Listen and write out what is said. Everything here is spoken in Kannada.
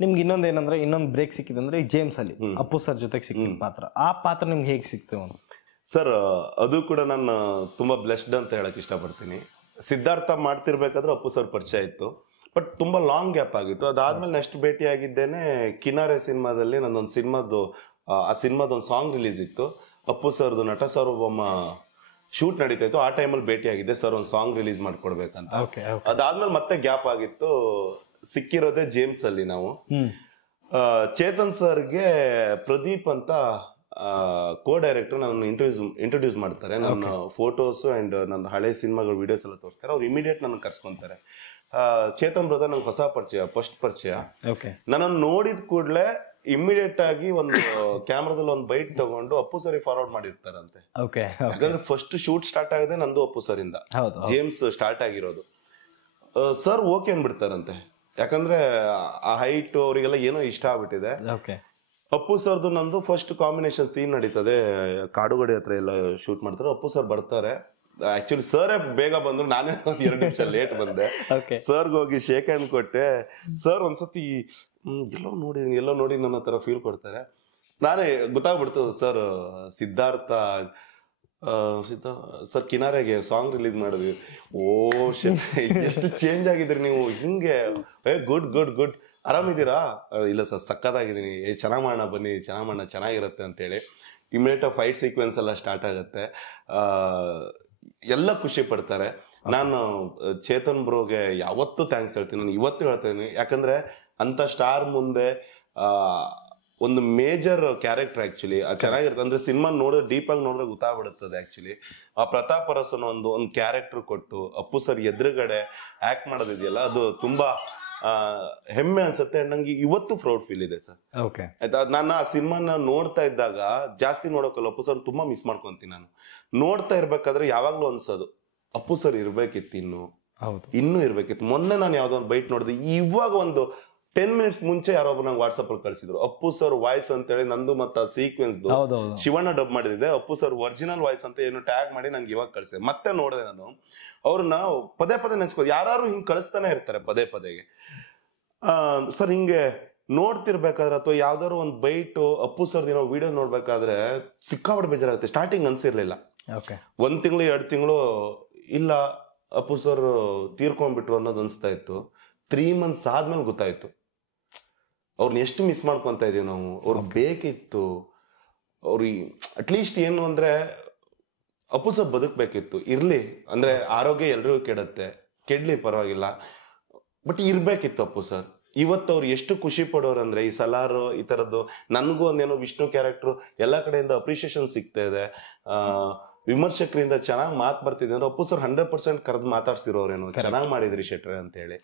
ನಿಮ್ಗೆ ಇನ್ನೊಂದು ಏನಂದ್ರೆ ಇನ್ನೊಂದು ಬ್ರೇಕ್ ಸಿಕ್ಕಿದೆ ಅಂದ್ರೆ ಈ ಜೇಮ್ಸ್ ಅಲ್ಲಿ ಅಪ್ಪು ಸರ್ ಜೊತೆಗೆ ಸಿಕ್ಕಿದ ಪಾತ್ರ, ಆ ಪಾತ್ರ ನಿಮ್ಗೆ ಹೇಗೆ ಸಿಕ್ತು? ಸರ್ ಅದು ಕೂಡ ನಾನು ತುಂಬಾ ಬ್ಲೆಸ್ಡ್ ಅಂತ ಹೇಳಕ್ ಇಷ್ಟಪಡ್ತೀನಿ. ಸಿದ್ಧಾರ್ಥ ಮಾಡ್ತಿರ್ಬೇಕಾದ್ರೆ ಅಪ್ಪು ಸರ್ ಪರಿಚಯ ಇತ್ತು, ಬಟ್ ತುಂಬಾ ಲಾಂಗ್ ಗ್ಯಾಪ್ ಆಗಿತ್ತು. ಅದಾದ್ಮೇಲೆ ನೆಕ್ಸ್ಟ್ ಭೇಟಿ ಆಗಿದ್ದೇನೆ ಕಿನಾರೆ ಸಿನಿಮಾದಲ್ಲಿ. ನಂದೊಂದು ಸಿನಿಮಾದ್ದು ಆ ಸಿನಿಮಾದೊಂದು ಸಾಂಗ್ ರಿಲೀಸ್ ಇತ್ತು. ಅಪ್ಪು ಸರ್ದು ನಟ ಸಾರ್ವಭೌಮ ಶೂಟ್ ನಡೀತಾ ಇತ್ತು. ಆ ಟೈಮಲ್ಲಿ ಭೇಟಿ ಆಗಿದ್ದೆ, ಸರ್ ಒಂದು ಸಾಂಗ್ ರಿಲೀಸ್ ಮಾಡ್ಕೊಡ್ಬೇಕಂತ. ಅದಾದ್ಮೇಲೆ ಮತ್ತೆ ಗ್ಯಾಪ್ ಆಗಿತ್ತು. ಸಿಕ್ಕಿರೋದೇ ಜೇಮ್ಸ್ ಅಲ್ಲಿ ನಾವು. ಚೇತನ್ ಸರ್ಗೆ ಪ್ರದೀಪ್ ಅಂತ ಕೋ ಡೈರೆಕ್ಟರ್ ನನ್ನ ಇಂಟ್ರೊಡ್ಯೂಸ್ ಮಾಡ್ತಾರೆ. ನನ್ನ ಫೋಟೋಸ್ ಅಂಡ್ ನನ್ನ ಹಳೆ ಸಿನಿಮಾಗಳ ವಿಡಿಯೋಸ್ ಎಲ್ಲ ತೋರಿಸ್ತಾರೆ. ಅವ್ರು ಇಮಿಡಿಯೇಟ್ ನನ್ನ ಕರ್ಸ್ಕೊಂತಾರೆ. ಚೇತನ್ ಬ್ರದರ್ ನಂಗೆ ಹೊಸ ಪರಿಚಯ, ಫಸ್ಟ್ ಪರಿಚಯ. ನನ್ನನ್ನು ನೋಡಿದ ಕೂಡಲೇ ಇಮಿಡಿಯೇಟ್ ಆಗಿ ಒಂದು ಕ್ಯಾಮ್ರಾದಲ್ಲಿ ಒಂದು ಬೈಟ್ ತಗೊಂಡು ಅಪ್ಪು ಸರಿ ಫಾರ್ವರ್ಡ್ ಮಾಡಿರ್ತಾರಂತೆ. ಯಾಕಂದ್ರೆ ಫಸ್ಟ್ ಶೂಟ್ ಸ್ಟಾರ್ಟ್ ಆಗದೆ ನಂದು ಅಪ್ಪು ಸರ್ ಇಂದ, ಜೇಮ್ಸ್ ಸ್ಟಾರ್ಟ್ ಆಗಿರೋದು. ಸರ್ ಓಕೆ ಅನ್ಬಿಡ್ತಾರಂತೆ, ಯಾಕಂದ್ರೆ ಆ ಹೈಟ್ ಅವರಿಗೆಲ್ಲ ಏನೋ ಇಷ್ಟ ಆಗ್ಬಿಟ್ಟಿದೆ. ಅಪ್ಪು ಸರ್ದು ನಂದು ಫಸ್ಟ್ ಕಾಂಬಿನೇಷನ್ ಸೀನ್ ನಡೀತದೆ, ಕಾಡುಗಡೆ ಹತ್ರ ಎಲ್ಲ ಶೂಟ್ ಮಾಡ್ತಾರೆ. ಅಪ್ಪು ಸರ್ ಬರ್ತಾರೆ. ಆಕ್ಚುಲಿ ಸರ್ ಬೇಗ ಬಂದ್ರು, ನಾನೇ 2 ನಿಮಿಷ ಲೇಟ್ ಬಂದೆ. ಸರ್ಗೆ ಹೋಗಿ ಶೇಕ್ ಹ್ಯಾಂಡ್ ಕೊಟ್ಟೆ. ಸರ್ ಒಂದ್ಸತಿ ಎಲ್ಲೋ ನೋಡಿ ನನ್ನ ಹತ್ರ ಫೀಲ್ ಕೊಡ್ತಾರೆ. ನಾನೇ ಗೊತ್ತಾಗ್ಬಿಡ್ತು ಸರ್ ಸಿದ್ಧಾರ್ಥ ಸರ್ ಕಿನಾರೆಗೆ ಸಾಂಗ್ ರಿಲೀಸ್ ಮಾಡಿದ್ವಿ. ಎಷ್ಟು ಚೇಂಜ್ ಆಗಿದ್ರಿ ನೀವು, ಹಿಂಗೆ ಗುಡ್ ಗುಡ್ ಗುಡ್ ಆರಾಮಿದ್ದೀರಾ? ಇಲ್ಲ ಸರ್ ಸಕ್ಕತ್ತಾಗಿದ್ದೀನಿ, ಚೆನ್ನಾಗ್ ಮಾಡೋಣ ಬನ್ನಿ, ಚೆನ್ನಾಗ್ ಮಾಡೋಣ, ಚೆನ್ನಾಗಿರುತ್ತೆ ಅಂತೇಳಿ ಇಮಿಡಿಯೇಟ್ ಫೈಟ್ ಸೀಕ್ವೆನ್ಸ್ ಎಲ್ಲ ಸ್ಟಾರ್ಟ್ ಆಗುತ್ತೆ. ಎಲ್ಲ ಖುಷಿ ಪಡ್ತಾರೆ. ನಾನು ಚೇತನ್ ಬ್ರೋಗೆ ಯಾವತ್ತೂ ಥ್ಯಾಂಕ್ಸ್ ಹೇಳ್ತೀನಿ, ನಾನು ಇವತ್ತು ಹೇಳ್ತೀನಿ. ಯಾಕಂದ್ರೆ ಅಂತ ಸ್ಟಾರ್ ಮುಂದೆ ಒಂದು ಮೇಜರ್ ಕ್ಯಾರೆಕ್ಟರ್ ಆಕ್ಚುಲಿ ಚೆನ್ನಾಗಿರುತ್ತೆ. ಅಂದ್ರೆ ಸಿನಿಮಾ ನೋಡಿದ್ರೆ ಡೀಪ್ ಆಗಿ ನೋಡಿದ್ರೆ ಗೊತ್ತಾಗ್ಬಿಡುತ್ತದೆ. ಆಕ್ಚುಲಿ ಆ ಪ್ರತಾಪ್ ಅರಸನ ಒಂದು ಕ್ಯಾರೆಕ್ಟರ್ ಕೊಟ್ಟು ಅಪ್ಪು ಸರ್ ಎದುರುಗಡೆ ಆಕ್ಟ್ ಮಾಡೋದಿದೆಯಲ್ಲ, ಅದು ತುಂಬಾ ಹೆಮ್ಮೆ ಅನ್ಸುತ್ತೆ. ನಂಗೆ ಇವತ್ತು ಪ್ರೌಡ್ ಫೀಲ್ ಇದೆ ಸರ್. ಆಯ್ತಾ, ನಾನು ಆ ಸಿನಿಮಾನ ನೋಡ್ತಾ ಇದ್ದಾಗ ಜಾಸ್ತಿ ನೋಡೋಕಲ್ಲ, ಅಪ್ಪು ಸರ್ ತುಂಬಾ ಮಿಸ್ ಮಾಡ್ಕೊಂತೀನಿ. ನಾನು ನೋಡ್ತಾ ಇರ್ಬೇಕಾದ್ರೆ ಯಾವಾಗ್ಲೂ ಅನ್ಸೋದು ಅಪ್ಪು ಸರ್ ಇರ್ಬೇಕಿತ್ತು, ಇನ್ನೂ ಇರ್ಬೇಕಿತ್ತು. ಮೊನ್ನೆ ನಾನು ಯಾವ್ದೋ ಒಂದು ಬೈಟ್ ನೋಡಿದೆ, ಇವಾಗ ಒಂದು 10 ಮಿನಿಟ್ಸ್ ಮುಂಚೆ ಯಾರೊಬ್ಬರು ನಂಗೆ ವಾಟ್ಸಪ್ ಅಲ್ಲಿ ಕಳಿಸಿದ್ರು, ಅಪ್ಪು ಸರ್ ವಾಯ್ಸ್ ಅಂತ ಹೇಳಿ ನಂದು ಮತ್ತೆ ಸೀಕ್ವೆನ್ಸ್ ಶಿವಣ್ಣ ಡಬ್ ಮಾಡಿದೆ, ಅಪ್ಪು ಸರ್ ಒರಿಜಿನಲ್ ವಾಯ್ಸ್ ಅಂತ ಏನು ಟ್ಯಾಗ್ ಮಾಡಿ ನಂಗೆ ಇವಾಗ ಕಳಿಸಿದೆ. ಮತ್ತೆ ನೋಡಿದೆ ನಾನು ಅವ್ರನ್ನ ಪದೇ ಪದೇ ನೆನ್ಸ್ಕೋದು. ಯಾರು ಹಿಂಗ್ ಕಳಿಸ್ತಾನೆ ಇರ್ತಾರೆ ಪದೇ ಪದೇಗೆ. ಸರ್ ಹಿಂಗೆ ನೋಡ್ತಿರ್ಬೇಕಾದ್ರೆ ಅಥವಾ ಯಾವ್ದಾದ್ರು ಒಂದು ಬೈಟ್ ಅಪ್ಪು ಸರ್ ಏನೋ ವಿಡಿಯೋ ನೋಡ್ಬೇಕಾದ್ರೆ ಸಿಕ್ಕಾಪಟ್ಟೆ ಬೇಜಾರಾಗುತ್ತೆ. ಸ್ಟಾರ್ಟಿಂಗ್ ಅನ್ಸಿರ್ಲಿಲ್ಲ, 1 ತಿಂಗಳು 2 ತಿಂಗಳು ಇಲ್ಲ ಅಪ್ಪು ಸರ್ ತೀರ್ಕೊಂಡ್ಬಿಟ್ರು ಅನ್ನೋದು ಅನ್ಸ್ತಾ ಇತ್ತು. 3 ಮಂತ್ಸ್ ಆದ್ಮೇಲೆ ಗೊತ್ತಾಯ್ತು ಅವ್ರನ್ನ ಎಷ್ಟು ಮಿಸ್ ಮಾಡ್ಕೊಂತ ಇದೀವಿ ನಾವು. ಅವ್ರು ಬೇಕಿತ್ತು, ಅವ್ರಿಗೆ ಅಟ್ಲೀಸ್ಟ್ ಏನು ಅಂದ್ರೆ ಅಪ್ಪು ಸರ್ ಬದುಕ್ಬೇಕಿತ್ತು. ಇರ್ಲಿ ಅಂದ್ರೆ ಆರೋಗ್ಯ ಎಲ್ರಿಗೂ ಕೆಡತ್ತೆ, ಕೆಡ್ಲಿ ಪರವಾಗಿಲ್ಲ, ಬಟ್ ಇರ್ಬೇಕಿತ್ತು ಅಪ್ಪು ಸರ್. ಇವತ್ತು ಅವ್ರು ಎಷ್ಟು ಖುಷಿ ಪಡೋರು ಅಂದ್ರೆ ಈ ಸಲಾರು ಈ ತರದ್ದು ನನ್ಗೂ ಒಂದೇನೋ ವಿಷ್ಣು ಕ್ಯಾರೆಕ್ಟರ್ ಎಲ್ಲಾ ಕಡೆಯಿಂದ ಅಪ್ರಿಸಿಯೇಷನ್ ಸಿಗ್ತಾ ಇದೆ. ವಿಮರ್ಶಕರಿಂದ ಚೆನ್ನಾಗಿ ಮಾತು ಬರ್ತಿದೆ ಅಂದ್ರೆ ಅಪ್ಪು ಸರ್ 100% ಕರೆದು ಮಾತಾಡ್ಸಿರೋರೇನು, ಚೆನ್ನಾಗಿ ಮಾಡಿದ್ರಿ ಶೆಟ್ರೆ ಅಂತ ಹೇಳಿ.